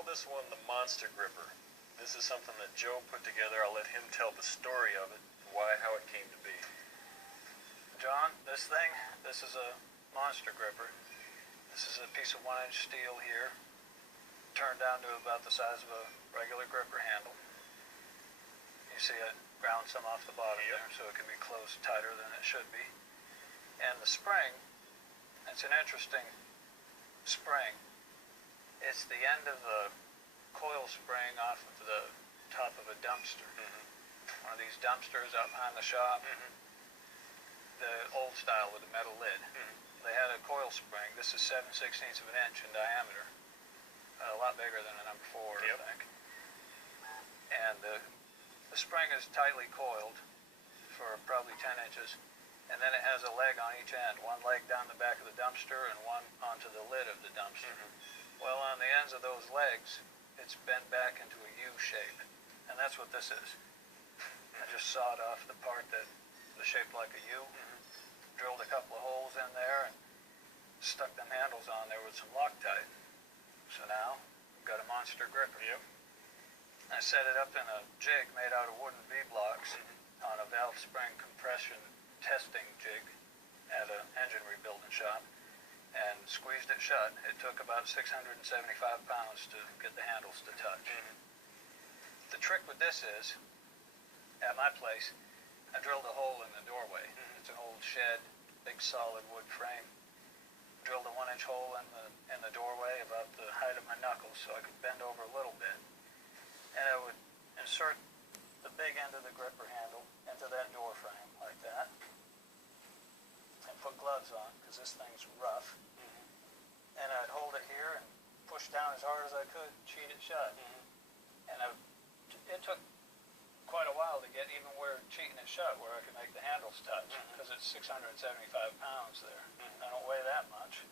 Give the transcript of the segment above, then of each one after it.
call this one the Monster Gripper. This is something that Joe put together. I'll let him tell the story of it, how it came to be. John, this is a Monster Gripper. This is a piece of 1-inch steel here, turned down to about the size of a regular gripper handle. You see it ground some off the bottom there, so it can be closed tighter than it should be. And the spring, it's an interesting spring. It's the end of a coil spring off of the top of a dumpster. One of these dumpsters out behind the shop, the old style with the metal lid. They had a coil spring. This is 7/16 of an inch in diameter. A lot bigger than a number 4, I think. And the spring is tightly coiled for probably 10 inches. And then it has a leg on each end. One leg down the back of the dumpster and one onto the lid of the dumpster. Well, on the ends of those legs, it's bent back into a U shape. And that's what this is. I just sawed off the part that was shaped like a U, drilled a couple of holes in there, and stuck them handles on there with some Loctite. So now, we've got a Monster Gripper. I set it up in a jig made out of wooden V-blocks on a valve spring compression testing jig at an engine rebuilding shop, and squeezed it shut. It took about 675 pounds to get the handles to touch. The trick with this is, at my place, I drilled a hole in the doorway. It's an old shed, big solid wood frame. Drilled a 1-inch hole in the doorway about the height of my knuckles so I could bend over a little bit. And I would insert the big end of the gripper handle into that door frame like that. And put gloves on because this thing's rough. And I'd hold it here and push down as hard as I could, cheat it shut. And it took quite a while to get even where cheating it shut, where I could make the handles touch, because it's 675 pounds there. I don't weigh that much.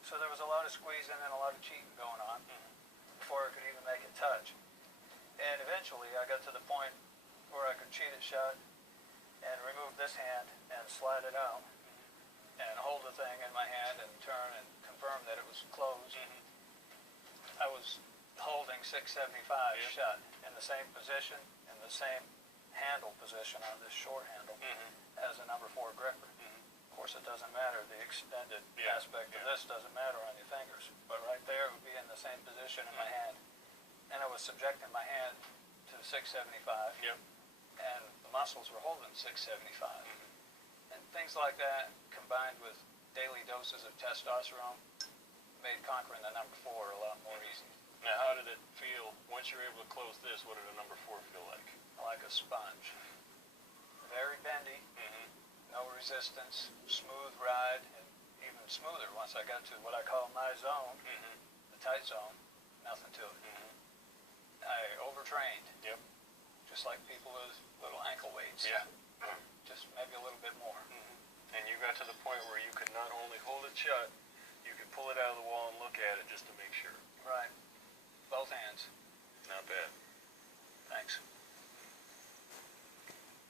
So there was a lot of squeezing and a lot of cheating going on before I could even make it touch. And eventually I got to the point where I could cheat it shut and remove this hand and slide it out and hold the thing in my hand and turn and confirm that it was closed. I was holding 675 shut in the same position, in the same handle position on this short handle as a number 4 gripper. Of course, it doesn't matter. The extended aspect of this doesn't matter on your fingers. But right there, it would be in the same position in my hand. And I was subjecting my hand to 675. And the muscles were holding 675. And things like that, combined with daily doses of testosterone, made conquering the number 4 a lot more easy. Now, how did it feel once you were able to close this? What did a number 4 feel like? Like a sponge. Very bendy, no resistance, smooth ride, and even smoother once I got to what I call my zone, the tight zone, nothing to it. I overtrained, just like people with little ankle weights. Just maybe a little bit more. And you got to the point where you could not only hold it shut, you could pull it out of the wall and look at it just to make sure. Right. Both hands. Not bad. Thanks.